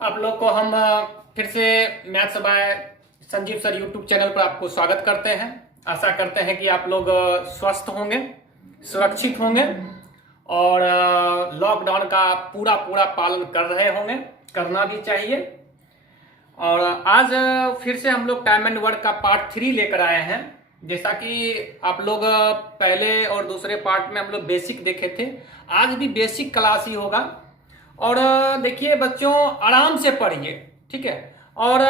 आप लोग को हम फिर से maths by Sanjeev sir YouTube channel पर आपको स्वागत करते हैं। आशा करते हैं कि आप लोग स्वस्थ होंगे, सुरक्षित होंगे और लॉकडाउन का पूरा पूरा पालन कर रहे होंगे, करना भी चाहिए। और आज फिर से हम लोग टाइम एंड वर्क का पार्ट 3 लेकर आए हैं। जैसा कि आप लोग पहले और दूसरे पार्ट में हम लोग बेसिक देखे थे, आज भी बेसिक क्लास ही होगा। और देखिए बच्चों, आराम से पढ़िए, ठीक है। और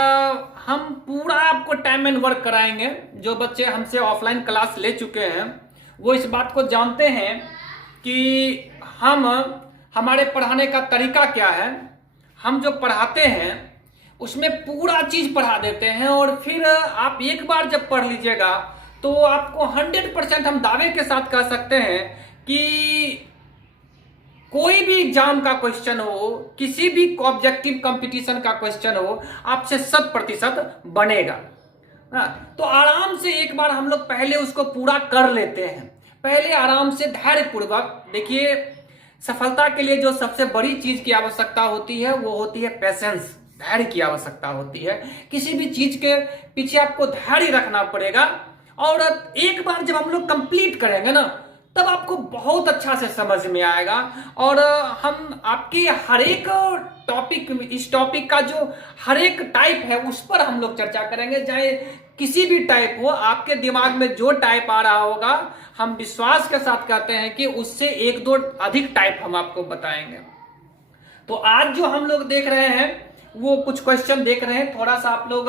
हम पूरा आपको टाइम एंड वर्क कराएंगे। जो बच्चे हमसे ऑफलाइन क्लास ले चुके हैं वो इस बात को जानते हैं कि हमारे पढ़ाने का तरीका क्या है। हम जो पढ़ाते हैं उसमें पूरा चीज पढ़ा देते हैं और फिर आप एक बार जब पढ़ लीजिएगा तो आपको 100% हम दावे के साथ कह सकते हैं कि कोई भी एग्जाम का क्वेश्चन हो, किसी भी ऑब्जेक्टिव कंपटीशन का क्वेश्चन हो, आपसे 100% बनेगा। तो आराम से एक बार हम लोग पहले उसको पूरा कर लेते हैं। पहले आराम से धैर्य पूर्वक देखिए, सफलता के लिए जो सबसे बड़ी चीज की आवश्यकता होती है वो होती है पेशेंस, धैर्य की आवश्यकता होती है। किसी भी चीज के पीछे आपको धैर्य रखना पड़ेगा। और एक बार जब हम लोग कंप्लीट करेंगे ना, तब आपको बहुत अच्छा से समझ में आएगा। और हम आपके हर एक टॉपिक, इस टॉपिक का जो हर एक टाइप है उस पर हम लोग चर्चा करेंगे। चाहे किसी भी टाइप हो, आपके दिमाग में जो टाइप आ रहा होगा, हम विश्वास के साथ कहते हैं कि उससे एक दो अधिक टाइप हम आपको बताएंगे। तो आज जो हम लोग देख रहे हैं वो कुछ क्वेश्चन देख रहे हैं। थोड़ा सा आप लोग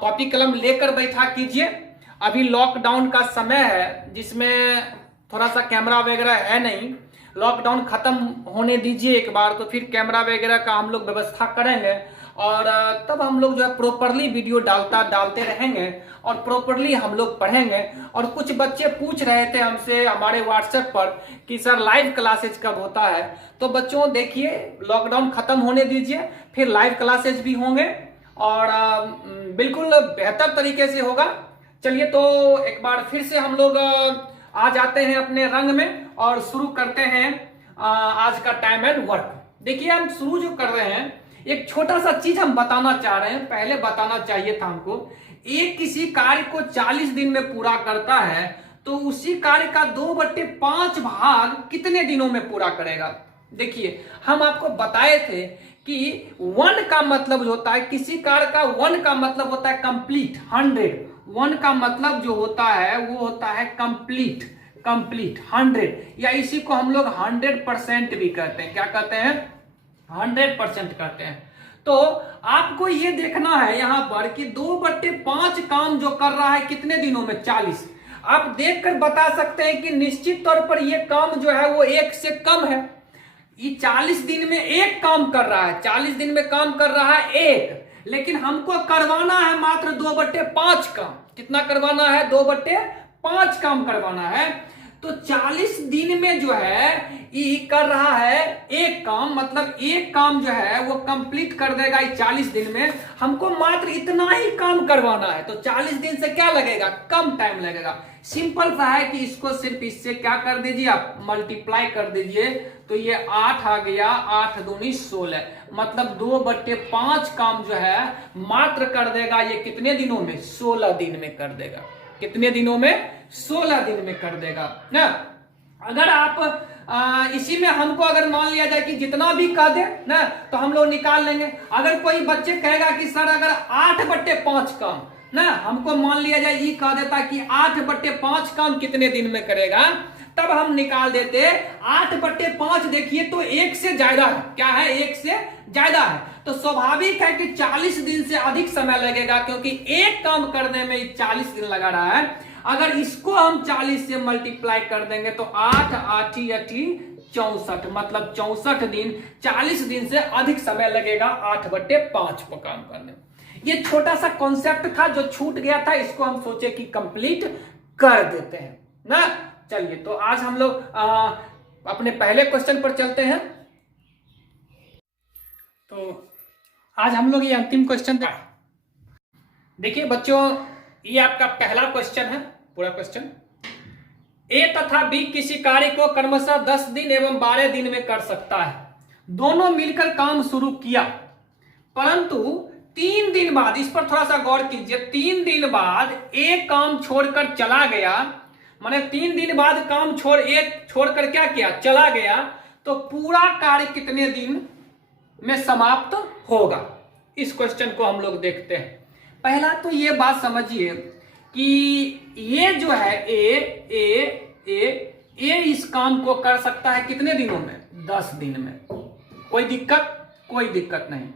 कॉपी कलम लेकर बैठा कीजिए। अभी लॉकडाउन का समय है जिसमें थोड़ा सा कैमरा वगैरह है नहीं। लॉकडाउन खत्म होने दीजिए एक बार, तो फिर कैमरा वगैरह का हम लोग व्यवस्था करेंगे और तब हम लोग जो है प्रॉपरली वीडियो डालते रहेंगे और प्रॉपरली हम लोग पढ़ेंगे। और कुछ बच्चे पूछ रहे थे हमसे हमारे व्हाट्सएप पर कि सर लाइव क्लासेज कब होता है। तो बच्चों देखिए, लॉकडाउन खत्म होने दीजिए, फिर लाइव क्लासेज भी होंगे और बिल्कुल बेहतर तरीके से होगा। चलिए तो एक बार फिर से हम लोग आ जाते हैं अपने रंग में और शुरू करते हैं आज का टाइम एंड वर्क। देखिए, हम शुरू जो कर रहे हैं, एक छोटा सा चीज हम बताना चाह रहे हैं, पहले बताना चाहिए था हमको। एक किसी कार्य को 40 दिन में पूरा करता है तो उसी कार्य का 2/5 भाग कितने दिनों में पूरा करेगा। देखिए, हम आपको बताए थे कि 1 का मतलब होता है, किसी कार्य का 1 का मतलब होता है कंप्लीट, 100। 1 का मतलब जो होता है वो होता है कंप्लीट, 100। या इसी को हम लोग 100% भी कहते हैं। क्या कहते हैं? 100% कहते हैं। तो आपको ये देखना है यहां पर कि 2/5 काम जो कर रहा है कितने दिनों में, 40। आप देखकर बता सकते हैं कि निश्चित तौर पर यह काम जो है वो 1 से कम है। ये 40 दिन में एक काम कर रहा है, 40 दिन में काम कर रहा है एक, लेकिन हमको करवाना है मात्र 2/5 काम। कितना करवाना है? 2/5 काम करवाना है। तो 40 दिन में जो है ये कर रहा है एक काम, मतलब एक काम जो है वो कंप्लीट कर देगा 40 दिन में। हमको मात्र इतना ही काम करवाना है, तो 40 दिन से क्या लगेगा? कम टाइम लगेगा। सिंपल सा है कि इसको सिर्फ इससे क्या कर दीजिए, आप मल्टीप्लाई कर दीजिए, तो ये 8 आ गया, 8 दूनी 16, मतलब 2/5 काम जो है मात्र कर देगा ये कितने दिनों में? 16 दिन में कर देगा। कितने दिनों में? 16 दिन में कर देगा ना। अगर आप इसी में हमको अगर मान लिया जाए कि जितना भी कह दे ना, तो हम लोग निकाल लेंगे। अगर कोई बच्चे कहेगा कि सर अगर 8/5 काम ना, हमको मान लिया जाए ये कह देता कि 8/5 काम कितने दिन में करेगा, तब हम निकाल देते 8/5। देखिए तो 1 से ज्यादा है। क्या है? 1 से ज्यादा है। तो स्वाभाविक है कि 40 दिन से अधिक समय लगेगा, क्योंकि एक काम करने में 40 दिन लगा रहा है। अगर इसको हम 40 से मल्टीप्लाई कर देंगे तो 8 8 64, मतलब 64 दिन, 40 दिन से अधिक समय लगेगा 8/5 पर काम करने में। ये छोटा सा कॉन्सेप्ट था जो छूट गया था, इसको हम सोचे कि कंप्लीट कर देते हैं ना। चलिए तो आज हम लोग अपने पहले क्वेश्चन पर चलते हैं। तो आज हम लोग ये अंतिम क्वेश्चन देखिए बच्चों, ये आपका पहला क्वेश्चन है, पूरा क्वेश्चन। ए तथा बी किसी कार्य को क्रमशः 10 दिन एवं 12 दिन में कर सकता है। दोनों मिलकर काम शुरू किया परंतु 3 दिन बाद, इस पर थोड़ा सा गौर कीजिए, 3 दिन बाद एक काम छोड़कर चला गया, माने 3 दिन बाद काम छोड़कर क्या किया, चला गया, तो पूरा कार्य कितने दिन में समाप्त होगा? इस क्वेश्चन को हम लोग देखते हैं। पहला तो ये बात समझिए कि ये जो है ए इस काम को कर सकता है कितने दिनों में? 10 दिन में। कोई दिक्कत नहीं।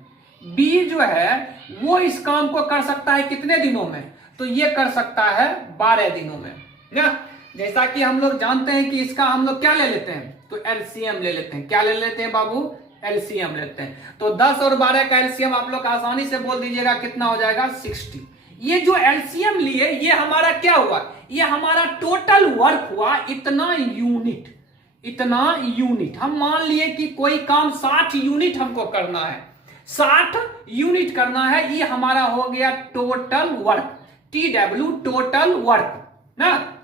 बी जो है वो इस काम को कर सकता है कितने दिनों में? तो ये कर सकता है 12 दिनों में ना। जैसा कि हम लोग जानते हैं कि इसका हम लोग क्या ले लेते हैं, तो एलसीएम ले लेते हैं। क्या ले लेते हैं बाबू? एलसीएम लेते हैं। तो 10 और 12 का एलसीएम आप लोग आसानी से बोल दीजिएगा, कितना हो जाएगा? 60। ये जो एलसीएम लिए, ये हमारा क्या हुआ? ये हमारा टोटल वर्क हुआ इतना यूनिट। हम मान लिए कि कोई काम 60 यूनिट हमको करना है, 60 यूनिट करना है, ये हमारा हो गया total work, TW total work ना।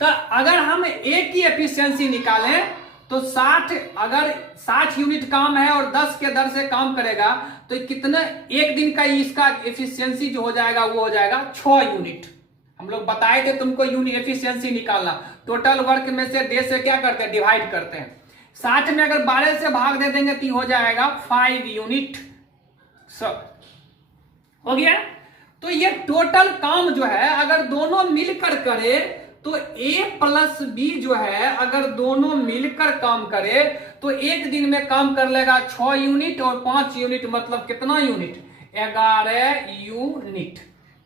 तो अगर हम एक की एफिशिएंसी निकालें तो 60, अगर 60 यूनिट काम है और 10 के दर से काम करेगा तो कितना एक दिन का इसका एफिशिएंसी जो हो जाएगा वो हो जाएगा 6 यूनिट। हम लोग बताए थे तुमको यूनिट एफिशिएंसी निकालना। टोटल वर्क में से डे से क्या करते हैं? डिवाइड करते हैं। 60 में अगर 12 से भाग दे देंगे तो हो जाएगा 5 यूनिट। सब हो गया। तो ये टोटल काम जो है अगर दोनों मिलकर करे तो A प्लस B जो है अगर दोनों मिलकर काम करे तो एक दिन में काम कर लेगा 6 यूनिट और 5 यूनिट, मतलब कितना यूनिट? 11 यूनिट।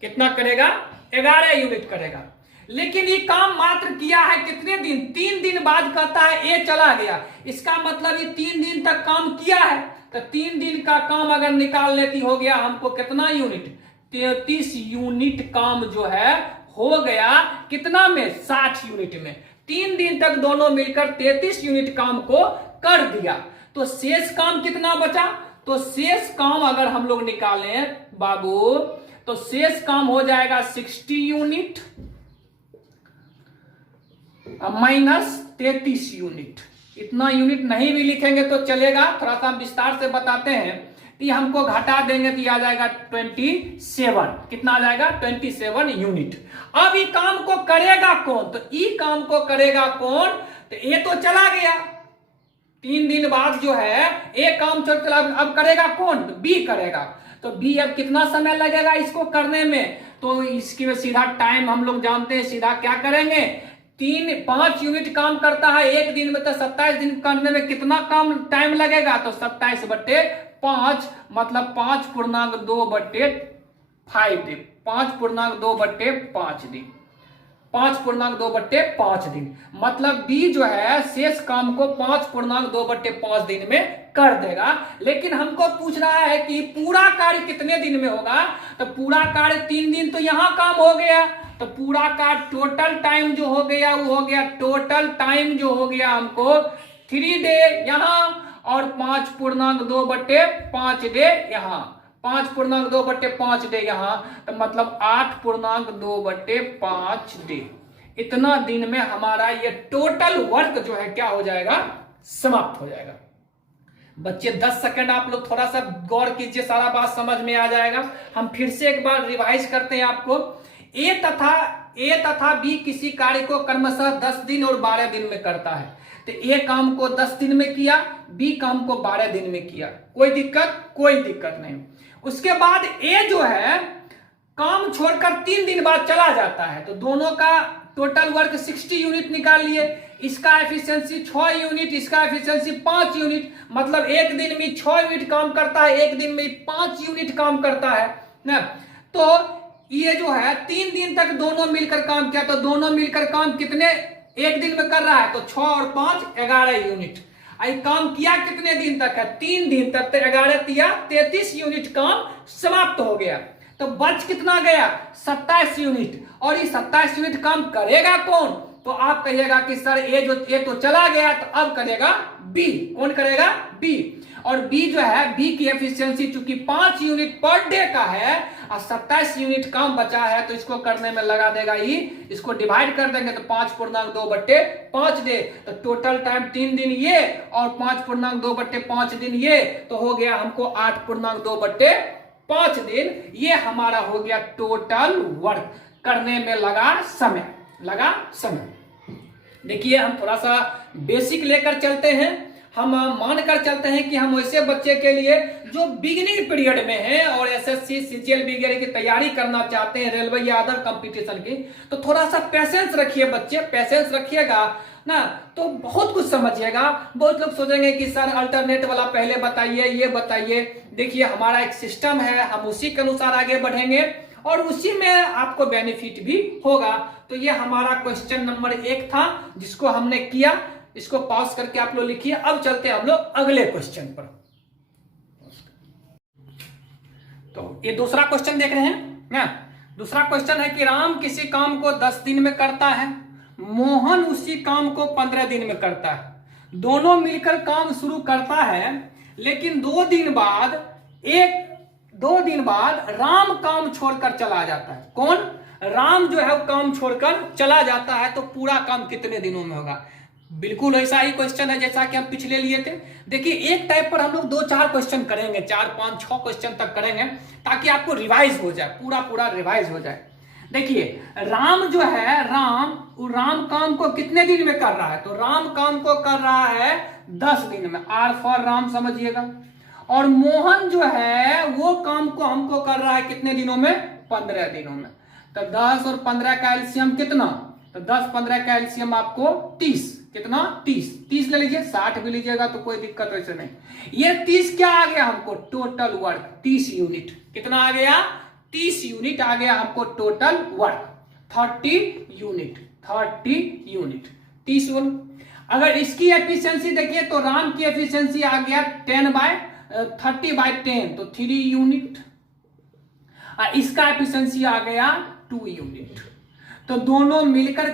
कितना करेगा? 11 यूनिट करेगा। लेकिन ये काम मात्र किया है कितने दिन? 3 दिन बाद कहता है A चला गया, इसका मतलब ये 3 दिन तक काम किया है। तो 3 दिन का काम अगर निकाल लेती हो गया हमको कितना यूनिट? 33 यूनिट काम जो है हो गया कितना में? 60 यूनिट में। 3 दिन तक दोनों मिलकर 33 यूनिट काम को कर दिया। तो शेष काम कितना बचा? तो शेष काम अगर हम लोग निकालें बाबू तो शेष काम हो जाएगा 60 यूनिट माइनस 33 यूनिट। इतना यूनिट नहीं भी लिखेंगे तो चलेगा, थोड़ा सा विस्तार से बताते हैं। ये हमको घटा देंगे तो आ जाएगा 27। कितना आ जाएगा? 27 यूनिट। अब ये काम को करेगा कौन? तो ये काम को करेगा कौन? तो ये तो चला गया 3 दिन बाद जो है एक काम चला, अब करेगा कौन? तो बी करेगा। तो बी अब कितना समय लगेगा इसको करने में? तो इसकी सीधा टाइम हम लोग जानते हैं, सीधा क्या करेंगे? 5 यूनिट काम करता है एक दिन में, तो 27 दिन करने में कितना काम टाइम लगेगा? तो 27/5 मतलब 5.2/5 दिन। 5.2/5 दिन। 5.2/5 दिन मतलब बी जो है शेष काम को 5.2/5 दिन में कर देगा। लेकिन हमको पूछ रहा है कि पूरा कार्य कितने दिन में होगा? तो पूरा कार्य 3 दिन तो यहां काम हो गया, तो पूरा कार्य टोटल टाइम जो हो गया वो हो गया, टोटल टाइम जो हो गया हमको 3 डे यहां और 5.2/5 डे यहां, 5.2/5 डे यहां, तो मतलब 8.2/5 डे। इतना दिन में हमारा ये टोटल वर्क जो है क्या हो जाएगा? समाप्त हो जाएगा। बच्चे 10 सेकंड आप लोग थोड़ा सा गौर कीजिए, सारा बात समझ में आ जाएगा। हम फिर से एक बार रिवाइज करते हैं आपको। ए तथा बी किसी कार्य को क्रमशः 10 दिन और 12 दिन में करता है। तो ए काम को 10 दिन में किया, बी काम को 12 दिन में किया। कोई दिक्कत नहीं। उसके बाद ए जो है काम छोड़कर 3 दिन बाद चला जाता है, तो दोनों का टोटल वर्क 60 यूनिट निकाल लिए। इसका एफिशिएंसी 6 यूनिट, इसका एफिशिएंसी 5 यूनिट, मतलब एक दिन में 6 यूनिट काम करता है, एक दिन में 5 यूनिट काम करता है ना। तो ये जो है 3 दिन तक दोनों मिलकर काम किया, तो दोनों मिलकर काम कितने एक दिन में कर रहा है? तो 6 और 5 11 यूनिट। आई काम किया कितने दिन तक है? 3 दिन तक। तो 11 तिया 33 यूनिट काम समाप्त हो गया। तो बच कितना गया? 27 यूनिट। और ये 27 यूनिट काम करेगा कौन? तो आप कहिएगा कि सर ए तो चला गया, तो अब करेगा बी। कौन करेगा? बी। और बी जो है, बी की एफिशिएंसी चूंकि 5 यूनिट पर डे का है और 27 यूनिट काम बचा है, तो इसको करने में लगा देगा ई। इसको डिवाइड कर देंगे तो 5.2/5 डे, तो टोटल टाइम 3 दिन ये और 5.2/5 दिन ये, तो हो गया हमको 8.2/5 दिन। ये हमारा हो गया टोटल वर्क करने में लगा समय। देखिए हम थोड़ा सा बेसिक लेकर चलते हैं। हम मानकर चलते हैं कि हम वैसे बच्चे के लिए जो बिगिनिंग पीरियड में है और एसएससी सीजीएल वगैरह की तैयारी करना चाहते हैं, रेलवे या अदर कंपटीशन की, तो थोड़ा सा पेशेंस रखिए बच्चे, पेशेंस रखिएगा ना तो बहुत कुछ समझिएगा। बहुत लोग सोचेंगे कि सर अल्टरनेट वाला पहले बताइए, ये बताइए। देखिए हमारा एक सिस्टम है, हम उसी के अनुसार आगे बढ़ेंगे और उसी में आपको बेनिफिट भी होगा। तो ये हमारा क्वेश्चन नंबर 1 था जिसको हमने किया। इसको पॉज करके आप लोग लिखिए। अब चलते हैं हम लोग अगले क्वेश्चन पर। तो ये दूसरा क्वेश्चन देख रहे हैं ना। दूसरा क्वेश्चन है कि राम किसी काम को 10 दिन में करता है, मोहन उसी काम को 15 दिन में करता है। दोनों मिलकर काम शुरू करता है, लेकिन 2 दिन बाद राम काम छोड़कर चला जाता है। कौन? राम जो है काम छोड़कर चला जाता है। तो पूरा काम कितने दिनों में होगा? बिल्कुल ऐसा ही क्वेश्चन है जैसा कि हम पिछले लिए थे। देखिए एक टाइप पर हम लोग 2-4 क्वेश्चन करेंगे, 4, 5, 6 क्वेश्चन तक करेंगे ताकि आपको रिवाइज हो जाए, पूरा रिवाइज हो जाए। देखिए राम जो है, राम काम को कितने दिन में कर रहा है? तो राम काम को कर रहा है 10 दिन में। आर फॉर राम समझिएगा। और मोहन जो है वो काम को हमको कर रहा है कितने दिनों में? 15 दिनों में। तो 10 और 15 का एलसीएम कितना? तो 10-15 का एलसीएम आपको 30। कितना? 30 ले लीजिए, 60 भी लीजिएगा तो कोई दिक्कत वैसे नहीं। ये 30 क्या आ गया हमको? Total work 30 unit. कितना आ गया? 30 यूनिट आ गया हमको टोटल वर्क। 30 unit 30 unit. अगर इसकी एफिशिएंसी देखिए तो राम की एफिशिएंसी आ गया 30/10, तो 3 यूनिट। इसका एफिशिएंसी आ गया 2 यूनिट। तो दोनों मिलकर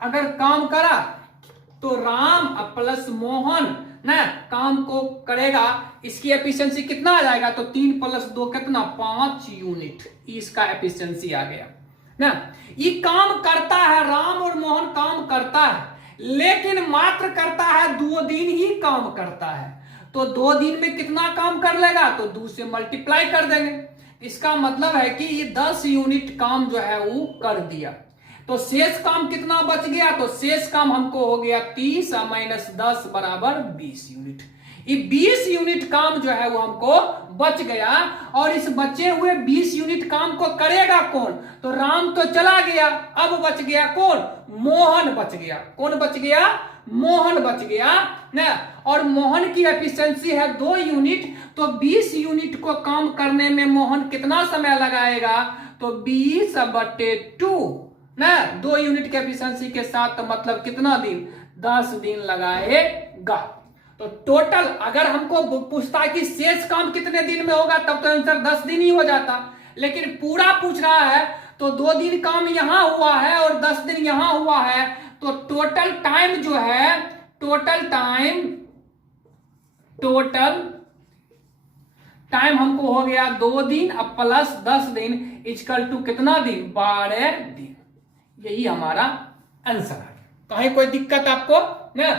अगर काम करा तो राम प्लस मोहन ना काम को करेगा, इसकी एफिशिएंसी कितना आ जाएगा? तो 3 + 2 कितना? 5 यूनिट। इसका एफिशिएंसी आ गया ना। ये काम करता है, राम और मोहन काम करता है, लेकिन मात्र करता है 2 दिन ही काम करता है। तो 2 दिन में कितना काम कर लेगा? तो 2 से मल्टीप्लाई कर देंगे। इसका मतलब है कि ये 10 यूनिट काम जो है वो कर दिया। तो शेष काम कितना बच गया? तो शेष काम हमको हो गया 30 - 10 = 20 यूनिट। ये 20 यूनिट काम जो है वो हमको बच गया। और इस बचे हुए 20 यूनिट काम को करेगा कौन? तो राम तो चला गया, अब बच गया कौन? मोहन बच गया। कौन बच गया? मोहन बच गया ना। और मोहन की एफिशिएंसी है 2 यूनिट। तो 20 यूनिट को काम करने में मोहन कितना समय लगाएगा? तो 20/2 ना, 2 यूनिट के एफिशिएंसी के साथ, तो मतलब कितना दिन? 10 दिन लगाएगा। तो टोटल अगर हमको पूछता है कि शेष काम कितने दिन में होगा, तब तो आंसर 10 दिन ही हो जाता। लेकिन पूरा पूछ रहा है तो 2 दिन काम यहां हुआ है और 10 दिन यहां हुआ है। तो टोटल टाइम जो है, टोटल टाइम हमको हो गया 2 दिन प्लस 10 दिन = कितना दिन? 12 दिन। यही हमारा आंसर है। कहीं कोई दिक्कत आपको ना?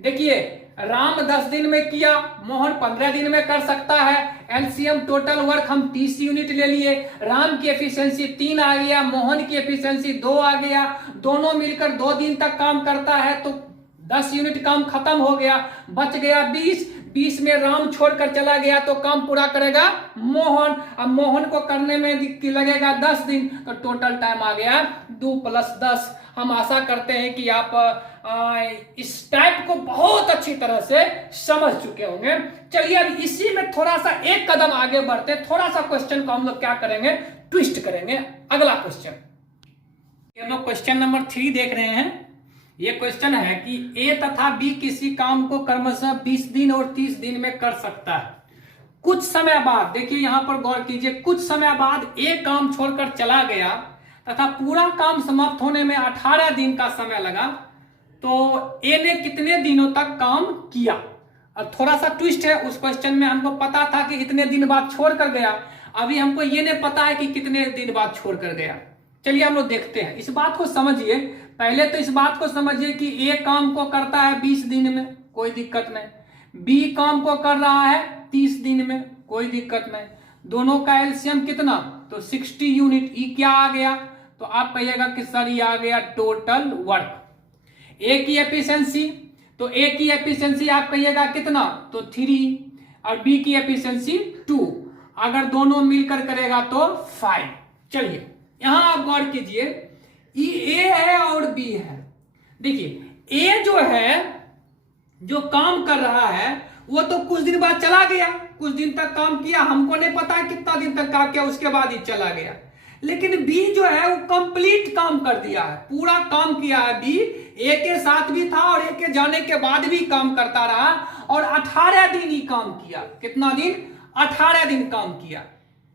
देखिए राम 10 दिन में किया, मोहन 15 दिन में कर सकता है। एलसीएम टोटल वर्क हम 30 यूनिट ले लिए। राम की एफिशिएंसी 3 आ गया, मोहन की एफिशिएंसी 2 आ गया। दोनों मिलकर 2 दिन तक काम करता है, तो 10 यूनिट काम खत्म हो गया, बच गया 20 में राम छोड़कर चला गया तो काम पूरा करेगा मोहन। अब मोहन को करने में लगेगा 10 दिन। तो टोटल टाइम आ गया 2 + 10। हम आशा करते हैं कि आप इस टाइप को बहुत अच्छी तरह से समझ चुके होंगे। चलिए अब इसी में थोड़ा सा एक कदम आगे बढ़ते, थोड़ा सा क्वेश्चन को हम लोग क्या करेंगे? ट्विस्ट करेंगे। अगला क्वेश्चन, हम लोग क्वेश्चन नंबर 3 देख रहे हैं। ये क्वेश्चन है कि ए तथा बी किसी काम को क्रमशः 20 दिन और 30 दिन में कर सकता है। कुछ समय बाद, देखिए यहां पर गौर कीजिए, कुछ समय बाद ए काम छोड़कर चला गया तथा पूरा काम समाप्त होने में 18 दिन का समय लगा। तो ए ने कितने दिनों तक काम किया? और थोड़ा सा ट्विस्ट है, उस क्वेश्चन में हमको पता था कि इतने दिन बाद छोड़ कर गया, अभी हमको ये नहीं पता है कि कितने दिन बाद छोड़ कर गया। चलिए हम लोग देखते हैं, इस बात को समझिए। पहले तो इस बात को समझिए कि ए काम को करता है 20 दिन में, कोई दिक्कत नहीं। बी काम को कर रहा है 30 दिन में, कोई दिक्कत नहीं। दोनों का एलसीएम कितना, तो 60 यूनिट। ई क्या आ गया, तो आप कहिएगा कि सर ये आ गया टोटल वर्क। ए की एफिशिएंसी, तो ए की एफिशिएंसी आप कहिएगा कितना, तो 3, और बी की एफिशिएंसी 2। अगर दोनों मिलकर करेगा तो 5। चलिए यहां आप गौर कीजिए, ए है और बी है। देखिए ए जो है, जो काम कर रहा है, वो तो कुछ दिन बाद चला गया, कुछ दिन तक काम किया, हमको नहीं पता है कितना दिन तक काम किया, उसके बाद ही चला गया। लेकिन बी जो है वो कंप्लीट काम कर दिया है, पूरा काम किया है बी। ए के साथ भी था और ए के जाने के बाद भी काम करता रहा, और 18 दिन ही काम किया। कितना दिन, 18 दिन काम किया।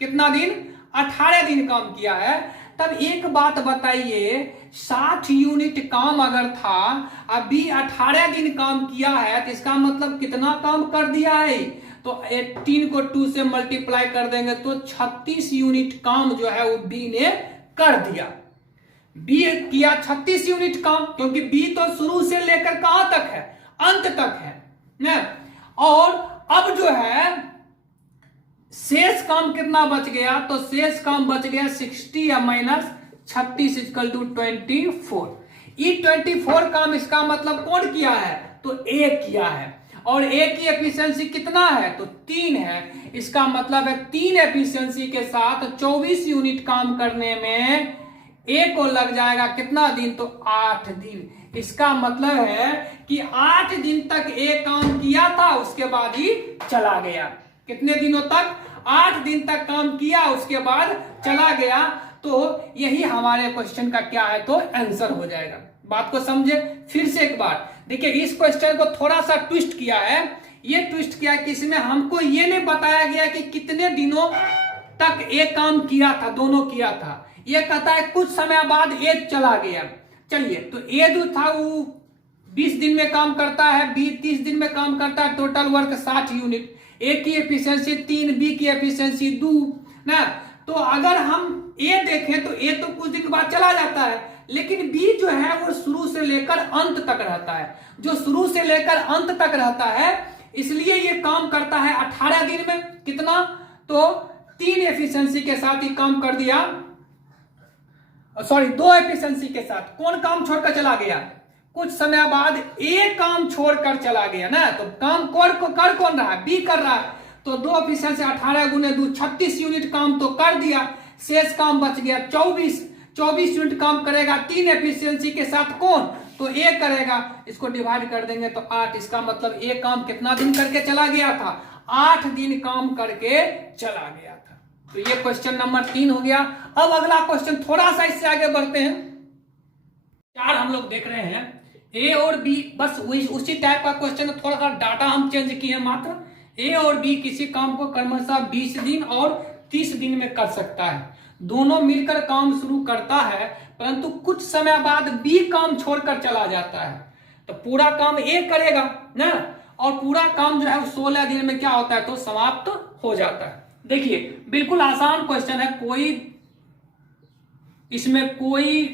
कितना दिन, 18 दिन काम किया है। तब एक बात बताइए, 60 यूनिट काम अगर था, अभी 18 दिन काम किया है, तो इसका मतलब कितना काम कर दिया है, तो 18 को 2 से मल्टीप्लाई कर देंगे तो 36 यूनिट काम जो है वो बी ने कर दिया। बी किया 36 यूनिट काम, क्योंकि बी तो शुरू से लेकर कहां तक है, अंत तक है ना। और अब जो है शेष काम कितना बच गया, तो शेष काम बच गया 60 या माइनस 36 इक्वल टू 24। ये 24 काम इसका मतलब कौन किया है, तो ए किया है। और ए की एफिशिएंसी कितना है, तो 3 है। इसका मतलब है 3 एफिशिएंसी के साथ 24 यूनिट काम करने में ए को लग जाएगा कितना दिन, तो 8 दिन। इसका मतलब है कि 8 दिन तक ए काम किया था, उसके बाद ही चला गया। कितने दिनों तक, 8 दिन तक काम किया, उसके बाद चला गया। तो यही हमारे क्वेश्चन का क्या है, तो आंसर हो जाएगा। बात को समझे फिर से एक बार। देखिए इस क्वेश्चन को थोड़ा सा ट्विस्ट किया है। ये ट्विस्ट किया कि इसमें हमको ये नहीं बताया गया कि कितने दिनों तक ए काम किया था, दोनों किया था। ये कहता है कुछ समय बाद ए चला गया। चलिए, तो ए जो था वो 20 दिन में काम करता है, बी 30 दिन में काम करता है, टोटल वर्क 60 यूनिट। ए की एफिशिएंसी 3, बी की एफिशिएंसी 2 ना। तो अगर हम ए देखें तो ए तो कुछ दिन बाद चला जाता है, लेकिन बी जो है वो शुरू से लेकर अंत तक रहता है। जो शुरू से लेकर अंत तक रहता है, इसलिए ये काम करता है 18 दिन में। कितना, तो 3 एफिशिएंसी के साथ ही काम कर दिया, सॉरी 2 एफिशिएंसी के साथ। कौन काम छोड़कर चला गया, कुछ समय बाद ए काम छोड़कर चला गया ना। तो काम कर कौन रहा है, बी कर रहा है। तो 2 एफिशिएंसी 18 गुने 2 36 यूनिट काम तो कर दिया, शेष काम बच गया 24 यूनिट काम करेगा 3 एफिशिएंसी के साथ। कौन, तो ए करेगा। इसको डिवाइड कर देंगे तो 8। इसका मतलब ए काम कितना दिन करके चला गया था, 8 दिन काम करके चला गया था। तो ये क्वेश्चन नंबर 3 हो गया। अब अगला क्वेश्चन, थोड़ा सा इससे आगे बढ़ते हैं। 4 हम लोग देख रहे हैं, ए और बी, बस उसी टाइप का क्वेश्चन, थोड़ा सा डाटा हम चेंज किए मात्र। ए और बी किसी काम को क्रमशः 20 दिन और 30 दिन में कर सकता है। दोनों मिलकर काम शुरू करता है, परंतु कुछ समय बाद बी काम छोड़कर चला जाता है। तो पूरा काम ए करेगा ना, और पूरा काम जो है 16 दिन में क्या होता है, तो समाप्त हो जाता है। देखिए बिल्कुल आसान क्वेश्चन है, कोई इसमें कोई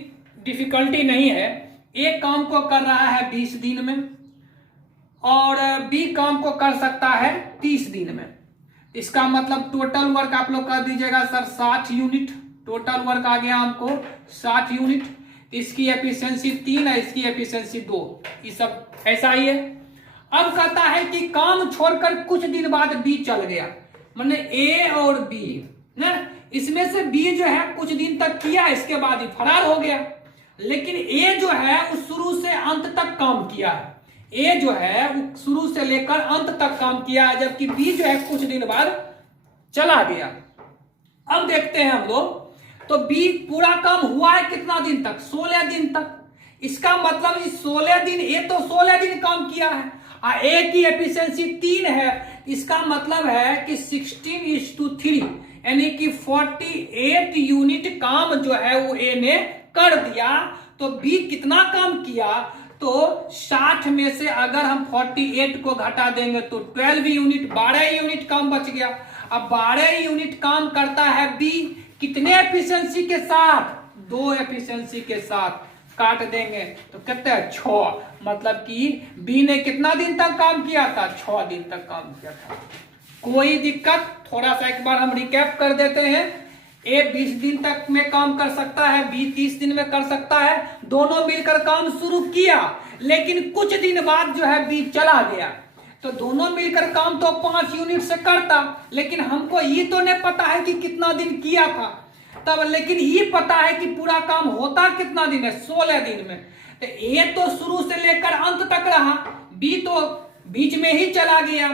डिफिकल्टी नहीं है। ए काम को कर रहा है 20 दिन में, और बी काम को कर सकता है 30 दिन में। इसका मतलब टोटल वर्क आप लोग कर दीजिएगा सर 60 यूनिट। टोटल वर्क आ गया हमको 60 यूनिट। इसकी एफिशिएंसी 3 है, इसकी एफिशिएंसी 2। ये सब ऐसा ही है। अब कहता है कि काम छोड़कर कुछ दिन बाद बी चल गया, मतलब ए और बी ना, इसमें से बी जो है कुछ दिन तक किया, इसके बाद ही फरार हो गया। लेकिन ए जो है वो शुरू से अंत तक काम किया है। ए जो है वो शुरू से लेकर अंत तक काम किया है, जबकि बी जो है कुछ दिन बाद चला गया। अब देखते हैं हम लोग, तो बी पूरा काम हुआ है कितना दिन तक, 16 दिन तक। इसका मतलब 16 दिन, ए तो 16 दिन काम किया है, और ए की एफिशिएंसी 3 है। इसका मतलब है कि 16:3 यानी कि 48 यूनिट काम जो है वो ए ने कर दिया। तो बी कितना काम किया, तो 60 में से अगर हम 48 को घटा देंगे तो 12 यूनिट, 12 यूनिट काम बच गया। अब 12 यूनिट काम करता है बी कितने एफिशिएंसी के साथ? 2 एफिशिएंसी के साथ। काट देंगे तो कितना है? 6। मतलब कि बी ने कितना दिन तक काम किया था? 6 दिन तक काम किया था। कोई दिक्कत? थोड़ा सा एक बार हम रिकैप कर देते हैं। ए 20 दिन तक में काम कर सकता है, बी 30 दिन में कर सकता है। दोनों मिलकर काम शुरू किया, लेकिन कुछ दिन बाद जो है बी चला गया। तो दोनों मिलकर काम तो 5 यूनिट से करता, लेकिन हमको ये तो नहीं पता है कि कितना दिन किया था तब, लेकिन ये पता है कि पूरा काम होता कितना दिन है? 16 दिन में। तो ए तो शुरू से लेकर अंत तक रहा, बी तो बीच में ही चला गया।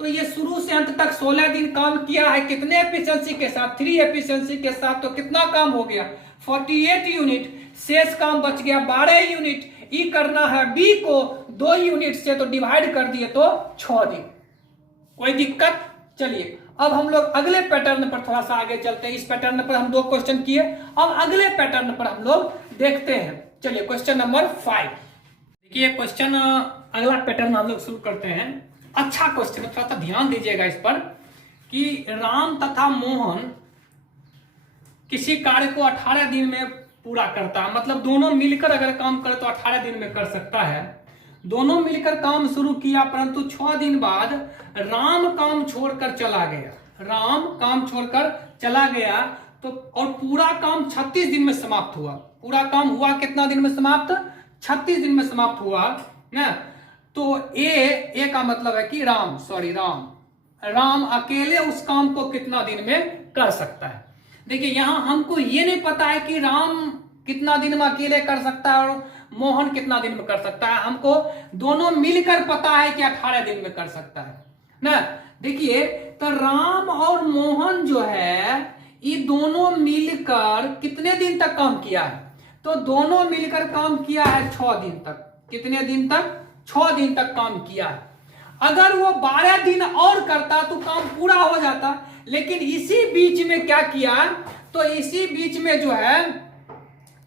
तो ये शुरू से अंत तक 16 दिन काम किया है। कितने एफिशिएंसी के साथ? 3 एफिशिएंसी के साथ। तो कितना काम हो गया? 48 यूनिट। शेष काम बच गया 12 यूनिट। ई करना है बी को 2 यूनिट से, तो डिवाइड कर दिए तो 6 दिन। कोई दिक्कत? चलिए अब हम लोग अगले पैटर्न पर थोड़ा सा आगे चलते हैं। इस पैटर्न पर हम 2 क्वेश्चन किए, अब अगले पैटर्न पर हम लोग देखते हैं। चलिए क्वेश्चन नंबर 5 देखिए। क्वेश्चन अगला पैटर्न हम लोग शुरू करते हैं। अच्छा क्वेश्चन है, थोड़ा सा ध्यान दीजिएगा इस पर कि राम तथा मोहन किसी कार्य को 18 दिन में पूरा करता है। मतलब दोनों मिलकर अगर काम करे तो 18 दिन में कर सकता है। दोनों मिलकर काम शुरू किया, परंतु 6 दिन बाद राम काम छोड़कर चला गया। राम काम छोड़कर चला गया तो, और पूरा काम 36 दिन में समाप्त हुआ। पूरा काम हुआ कितना दिन में समाप्त? 36 दिन में समाप्त हुआ ना। तो ए का मतलब है कि राम अकेले उस काम को कितना दिन में कर सकता है। देखिए यहां हमको ये नहीं पता है कि राम कितना दिन में अकेले कर सकता है और मोहन कितना दिन में कर सकता है। हमको दोनों मिलकर पता है कि 18 दिन में कर सकता है ना। देखिए तो राम और मोहन जो है ये दोनों मिलकर कितने दिन तक काम किया है? तो दोनों मिलकर काम किया है 6 दिन तक। कितने दिन तक? 6 दिन तक काम किया है। अगर वो 12 दिन और करता तो काम पूरा हो जाता, लेकिन इसी बीच में क्या किया? तो इसी बीच में जो है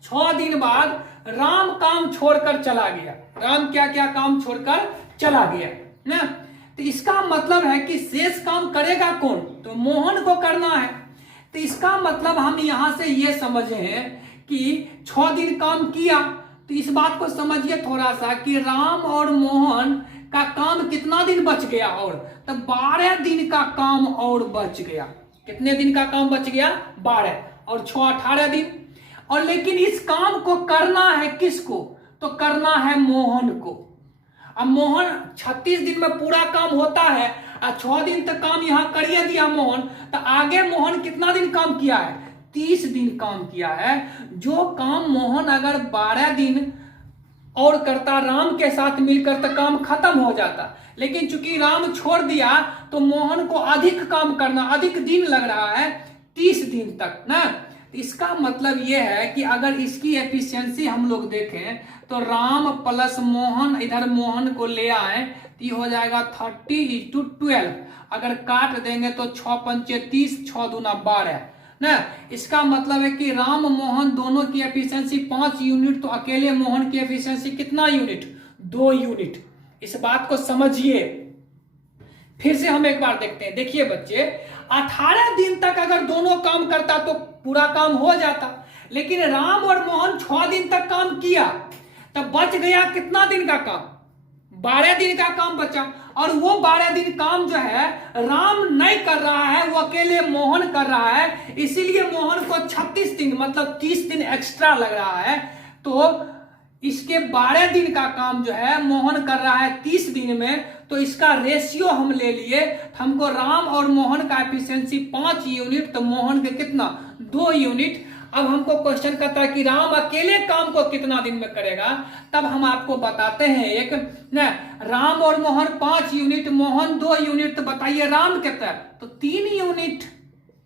6 दिन बाद राम काम छोड़कर चला गया। राम क्या क्या काम छोड़कर चला गया ना। तो इसका मतलब है कि शेष काम करेगा कौन? तो मोहन को करना है। तो इसका मतलब हम यहां से ये समझे कि 6 दिन काम किया, तो इस बात को समझिए थोड़ा सा कि राम और मोहन का काम कितना दिन बच गया? और तो 12 दिन का काम और बच गया। कितने दिन का काम बच गया? 12 और 6 18 दिन। और लेकिन इस काम को करना है किसको? तो करना है मोहन को। अब मोहन 36 दिन में पूरा काम होता है और 6 दिन तक काम यहां करिए दिया मोहन, तो आगे मोहन कितना दिन काम किया है? 30 दिन काम किया है। जो काम मोहन अगर 12 दिन और करता राम के साथ मिलकर तो काम खत्म हो जाता, लेकिन चूंकि राम छोड़ दिया तो मोहन को अधिक काम करना, अधिक दिन लग रहा है 30 दिन तक ना। इसका मतलब यह है कि अगर इसकी एफिशिएंसी हम लोग देखें तो राम प्लस मोहन, इधर मोहन को ले आए तो ये हो जाएगा 30:12। अगर काट देंगे तो 6 पंचे 30, 6 दूना 12 ना। इसका मतलब है कि राम मोहन दोनों की एफिशिएंसी 5 यूनिट, तो अकेले मोहन की एफिशिएंसी कितना यूनिट? 2 यूनिट। इस बात को समझिए। फिर से हम एक बार देखते हैं। देखिए बच्चे 18 दिन तक अगर दोनों काम करता तो पूरा काम हो जाता, लेकिन राम और मोहन 6 दिन तक काम किया, तब बच गया कितना दिन का काम? 12 दिन का काम बचा। और वो 12 दिन काम जो है राम नहीं कर रहा है, वो अकेले मोहन कर रहा है। इसीलिए मोहन को 36 दिन मतलब 30 दिन एक्स्ट्रा लग रहा है। तो इसके 12 दिन का काम जो है मोहन कर रहा है 30 दिन में, तो इसका रेशियो हम ले लिए। हमको राम और मोहन का एफिशिएंसी 5 यूनिट, तो मोहन के कितना? 2 यूनिट। अब हमको क्वेश्चन करता है कि राम अकेले काम को कितना दिन में करेगा, तब हम आपको बताते हैं एक ना। राम और मोहन 5 यूनिट, मोहन 2 यूनिट, तो बताइए राम कितना? तो 3 यूनिट।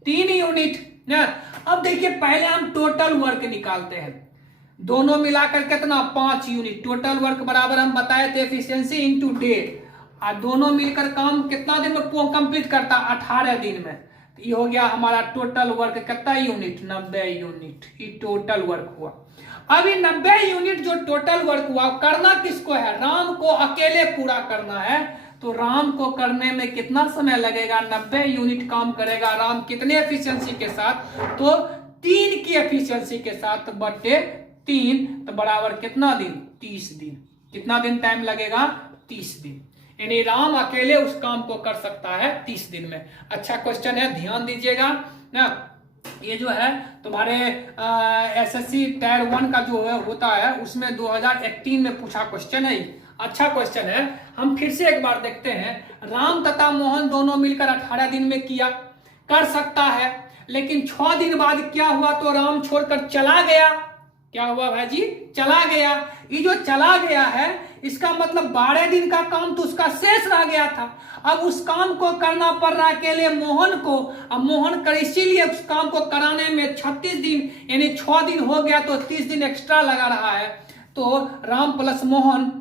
3 यूनिट ना। अब देखिए पहले हम टोटल वर्क निकालते हैं। दोनों मिलाकर कितना? 5 यूनिट। टोटल वर्क बराबर हम बताए थे एफिशिएंसी इंटू डे। और दोनों मिलकर काम कितना दिन में कंप्लीट करता? 18 दिन में। तो ये हो गया हमारा टोटल वर्क कितना यूनिट, 90 यूनिट, ये टोटल वर्क हुआ। अब ये 90 यूनिट जो टोटल वर्क हुआ करना किसको है, राम को अकेले पूरा करना है। तो राम को करने में कितना समय लगेगा, 90 यूनिट काम करेगा राम कितने एफिशिएंसी के साथ, तो 3 की एफिशिएंसी के साथ बटे 3, तो बराबर कितना दिन, 30 दिन। कितना दिन टाइम लगेगा, 30 दिन। यानी राम अकेले उस काम को कर सकता है 30 दिन में। अच्छा क्वेश्चन है, ध्यान दीजिएगा ना। ये जो है तुम्हारे एसएससी टायर 1 का जो है होता है उसमें 2018 में पूछा क्वेश्चन है। अच्छा क्वेश्चन है। हम फिर से एक बार देखते हैं। राम तथा मोहन दोनों मिलकर 18 दिन में किया, कर सकता है, लेकिन 6 दिन बाद क्या हुआ, तो राम छोड़कर चला गया। क्या हुआ भाई जी, चला गया। ये जो चला गया है इसका मतलब 12 दिन का काम तो उसका शेष रह गया था। अब उस काम को करना पड़ रहा है अकेले मोहन को। अब मोहन कर, इसीलिए उस काम को कराने में 36 दिन यानी 6 दिन हो गया, तो 30 दिन एक्स्ट्रा लगा रहा है। तो राम प्लस मोहन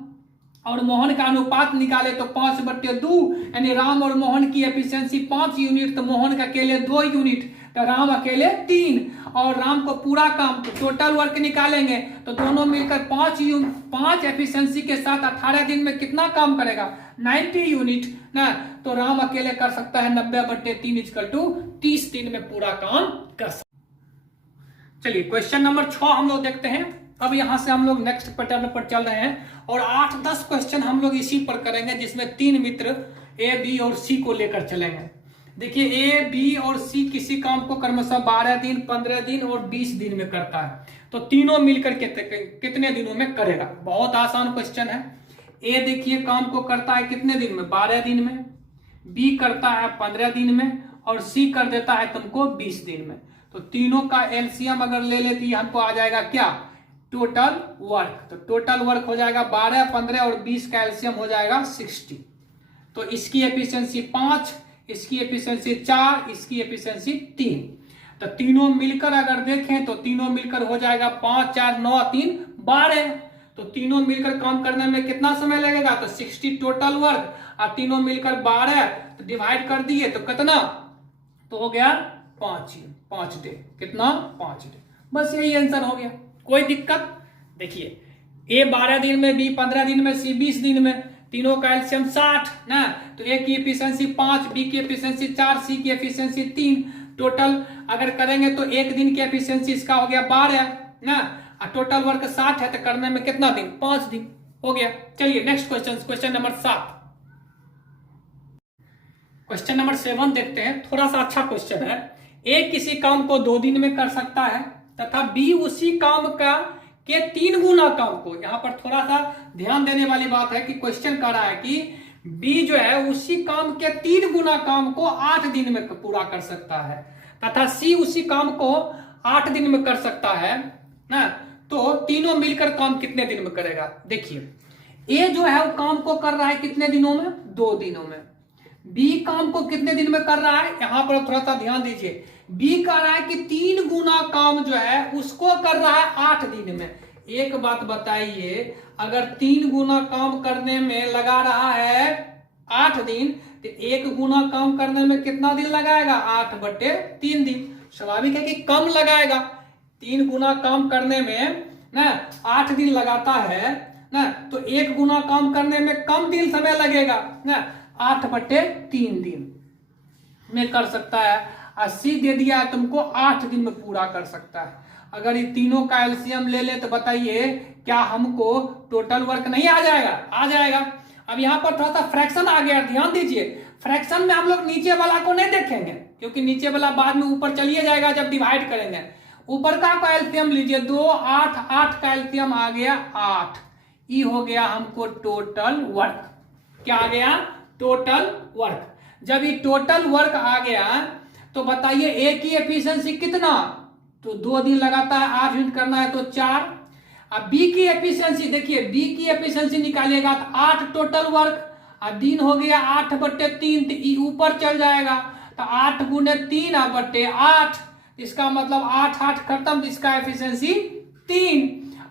और मोहन का अनुपात निकाले तो 5/2, यानी राम और मोहन की एफिशिएंसी 5 यूनिट, तो मोहन का अकेले 2 यूनिट, तो राम अकेले 3। और राम को पूरा काम तो टोटल वर्क निकालेंगे तो दोनों मिलकर 5 एफिशिएंसी के साथ 18 दिन में कितना काम करेगा, 90 यूनिट ना। तो राम अकेले कर सकता है 90/3 = 30 दिन में पूरा काम कर सकता। चलिए क्वेश्चन नंबर 6 हम लोग देखते हैं। अब यहां से हम लोग नेक्स्ट पैटर्न पर चल रहे हैं और 8-10 क्वेश्चन हम लोग इसी पर करेंगे, जिसमें 3 मित्र ए, बी और सी को लेकर चलेंगे। देखिए ए, बी और सी किसी काम को क्रमशः 12 दिन, 15 दिन और 20 दिन में करता है, तो तीनों मिलकर कितने दिनों में करेगा। बहुत आसान क्वेश्चन है। ए देखिए काम को करता है कितने दिन में, 12 दिन में, बी करता है 15 दिन में और सी कर देता है तुमको 20 दिन में। तो तीनों का एलसीएम अगर ले लेती हमको आ जाएगा क्या, टोटल वर्क। तो टोटल वर्क हो जाएगा 12, 15 और 20 का एलसीएम हो जाएगा 60। तो इसकी एफिशिएंसी 5, इसकी एफिशिएंसी 4, इसकी एफिशिएंसी 3। तो तीनों मिलकर अगर देखें तो तीनों मिलकर हो जाएगा 5, 4, 9, 3, 12। तो तीनों मिलकर काम करने में कितना समय लगेगा, तो 60 टोटल वर्क और तीनों मिलकर 12, तो डिवाइड कर दिए तो कितना, तो हो गया 5 डे। कितना, 5 डे। बस यही आंसर हो गया। कोई दिक्कत, देखिए ए 12 दिन में, बी 15 दिन में, सी 20 दिन में, तीनों का एलसीएम 60 ना। तो ए की एफिशिएंसी 5, बी की एफिशिएंसी 4, सी की एफिशिएंसी 3। टोटल अगर करेंगे तो एक दिन की एफिशिएंसी इसका हो गया 12 ना, और टोटल वर्क 60 है, तो करने में कितना दिन, 5 दिन हो गया। चलिए next question, question number 7। Question number 7 देखते हैं। थोड़ा सा अच्छा क्वेश्चन है। ए किसी काम को 2 दिन में कर सकता है तथा बी उसी काम का के 3 गुना काम को, यहां पर थोड़ा सा ध्यान देने वाली बात है कि क्वेश्चन कह रहा है कि बी जो है उसी काम के 3 गुना काम को 8 दिन में पूरा कर सकता है तथा सी उसी काम को 8 दिन में कर सकता है ना। तो तीनों मिलकर काम कितने दिन में करेगा। देखिए ए जो है वो काम को कर रहा है कितने दिनों में, 2 दिनों में। बी काम को कितने दिन में कर रहा है, यहां पर थोड़ा सा ध्यान दीजिए। बी कह रहा है कि 3 गुना काम जो है उसको कर रहा है 8 दिन में। एक बात बताइए, अगर 3 गुना काम करने में लगा रहा है 8 दिन, तो 1 गुना काम करने में कितना दिन लगाएगा, 8/3 दिन। स्वाभाविक है कि कम लगाएगा। 3 गुना काम करने में ना 8 दिन लगाता है ना, तो 1 गुना काम करने में कम दिन समय लगेगा ना, 8/3 दिन में कर सकता है। और सी दे दिया है तुमको 8 दिन में पूरा कर सकता है। अगर ये तीनों का एलसीएम ले ले तो बताइए क्या हमको टोटल वर्क नहीं आ जाएगा, आ जाएगा। अब यहाँ पर थोड़ा सा फ्रैक्शन आ गया, ध्यान दीजिए। फ्रैक्शन में हम लोग नीचे वाला को नहीं देखेंगे क्योंकि नीचे वाला बाद में ऊपर चलिए जाएगा जब डिवाइड करेंगे। ऊपर का एलसीएम लीजिए, 2, 8, 8 का एलसीएम आ गया 8। ये हो गया हमको टोटल वर्क। क्या आ गया, टोटल वर्क। जब ये टोटल वर्क आ गया तो बताइए ए की एफिशिएंसी कितना, तो 2 दिन लगाता है, 8 यूनिट करना है तो 4। अब बी की एफिशिएंसी देखिए, बी की एफिशिएंसी निकालिएगा तो 8 टोटल वर्क और दिन हो गया 8/3, तो ऊपर चल जाएगा तो 8 × 3/8। इसका मतलब 8 8 खत्म, इसका एफिशिएंसी 3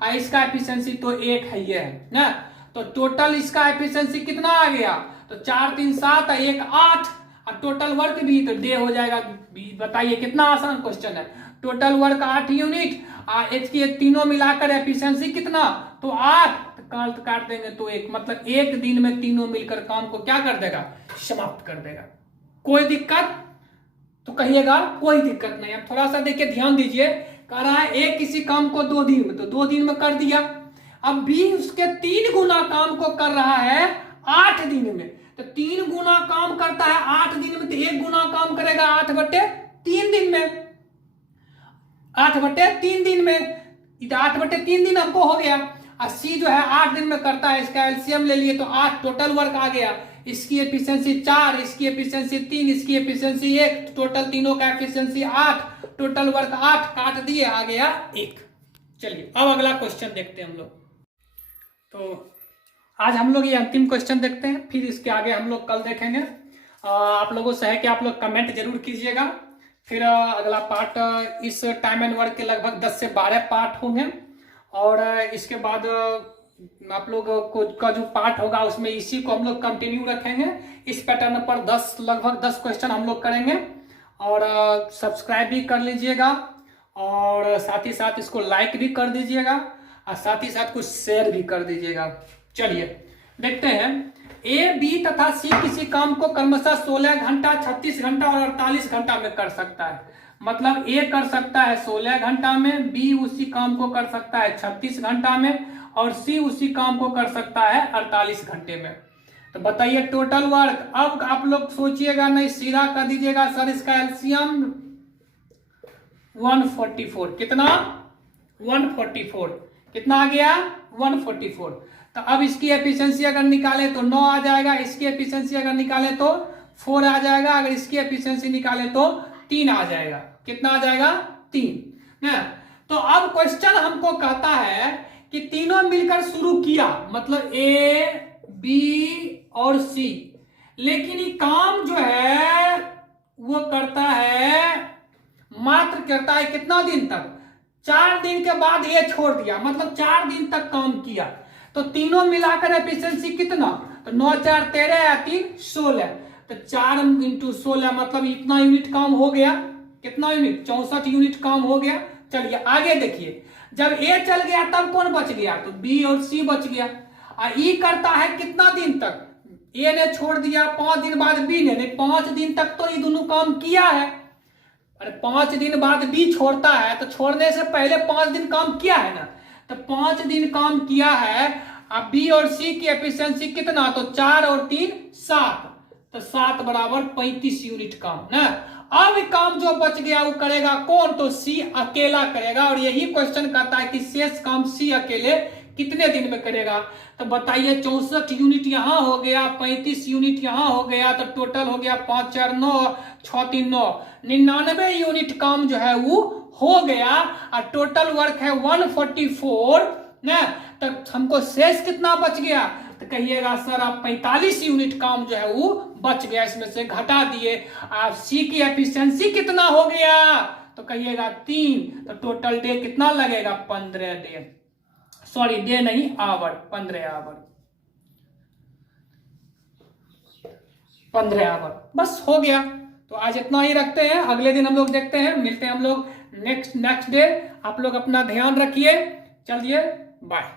और इसका एफिशिएंसी तो 1 है ये ना। तो टोटल इसका एफिशिएंसी कितना आ गया, तो 4 3 7 1 8 और टोटल वर्क भी, तो डे हो जाएगा। बताइए कितना आसान क्वेश्चन है। टोटल वर्क 8 यूनिट, इसकी तीनों मिलाकर एफिशिएंसी कितना, तो 8, काट देंगे तो 1, मतलब एक दिन में तीनों मिलकर काम को क्या कर देगा, समाप्त कर देगा। कोई दिक्कत तो कहिएगा, कोई दिक्कत नहीं। अब थोड़ा सा देखिए, ध्यान दीजिए, कह रहा है ए किसी काम को 2 दिन में, तो 2 दिन में कर दिया। अब बी उसके 3 गुना काम को कर रहा है 8 दिन में, तो 3 गुना काम करता है 8 दिन में, तो 1 गुना काम करेगा 8/3 दिन में, 8/3 दिन में, 8/3 दिन हमको हो गया। और सी जो है 8 दिन में करता है, इसका एलसीएम ले लिए तो 8 टोटल वर्क आ गया। इसकी एफिशिएंसी 4, इसकी एफिशिएंसी 3, इसकी एफिशिएंसी 1, टोटल तीनों का एफिशिएंसी 8, टोटल वर्क 8, काट दिए, आ गया 1। चलिए अब अगला क्वेश्चन देखते हैं हम लोग। तो आज हम लोग ये अंतिम क्वेश्चन देखते हैं, फिर इसके आगे हम लोग कल देखेंगे। आप लोगों से है कि आप लोग कमेंट जरूर कीजिएगा। फिर अगला पार्ट, इस टाइम एंड वर्क के लगभग 10 से 12 पार्ट होंगे, और इसके बाद आप लोग को का जो पार्ट होगा उसमें इसी को हम लोग कंटिन्यू रखेंगे। इस पैटर्न पर लगभग 10 क्वेश्चन हम लोग करेंगे। और सब्सक्राइब भी कर लीजिएगा, और साथ ही साथ इसको लाइक भी कर दीजिएगा, और साथ ही साथ कुछ शेयर भी कर दीजिएगा। चलिए देखते हैं। ए, बी तथा सी किसी काम को क्रमशः 16 घंटा, 36 घंटा और 48 घंटा में कर सकता है। मतलब ए कर सकता है 16 घंटा में, बी उसी काम को कर सकता है 36 घंटा में, और सी उसी काम को कर सकता है 48 घंटे में। तो बताइए टोटल वर्क। अब आप लोग सोचिएगा नहीं, सीधा कर दीजिएगा, सर इसका एलसीएम 144, कितना 144, कितना आ गया 144। तो अब इसकी एफिशिएंसी अगर निकाले तो 9 आ जाएगा, इसकी एफिशिएंसी अगर निकाले तो 4 आ जाएगा, अगर इसकी एफिशिएंसी निकाले तो 3 आ जाएगा। कितना आ जाएगा 3 ना। तो अब क्वेश्चन हमको कहता है कि तीनों मिलकर शुरू किया, मतलब ए, बी और सी, लेकिन ये काम जो है वो करता है, मात्र करता है कितना दिन तक, 4 दिन के बाद ये छोड़ दिया, मतलब 4 दिन तक काम किया। तो तीनों मिलाकर एफिशिएंसी कितना, तो 9 4 13 या 3 16, तो 4 × 16 मतलब इतना यूनिट काम हो गया। कितना यूनिट, 64 यूनिट काम हो गया। चलिए आगे देखिए, जब ए चल गया तब कौन बच गया, तो बी और सी बच गया। और ई करता है कितना दिन तक, ए ने छोड़ दिया 5 दिन बाद बी ने, नहीं 5 दिन तक तो ये दोनों काम किया है। अरे 5 दिन बाद बी छोड़ता है, तो छोड़ने से पहले 5 दिन काम किया है ना, तो 5 दिन काम किया है। अब बी और सी की एफिशिएंसी कितना, तो 4 और 3 7, तो 7 बराबर 35 यूनिट काम ना। अब काम जो बच गया वो करेगा कौन, तो सी अकेला करेगा। और यही क्वेश्चन कहता है कि शेष काम सी अकेले कितने दिन में करेगा। तो बताइए 64 यूनिट यहाँ हो गया, 35 यूनिट यहाँ हो गया, तो टोटल हो गया 5 4 9 6 3 9, 99 यूनिट काम जो है वो हो गया। और टोटल वर्क है 144 ना, तो हमको शेष कितना बच गया, तो कहिएगा सर आप 45 यूनिट काम जो है वो बच गया, इसमें से घटा दिए। आप सी की एफिशिएंसी कितना हो गया, तो कहिएगा 3, तो टोटल डे कितना लगेगा 15 डे, सॉरी डे नहीं आवर, 15 आवर, 15 आवर, बस हो गया। तो आज इतना ही रखते हैं, अगले दिन हम लोग देखते हैं, मिलते हैं हम लोग नेक्स्ट डे। आप लोग अपना ध्यान रखिए, चलिए बाय।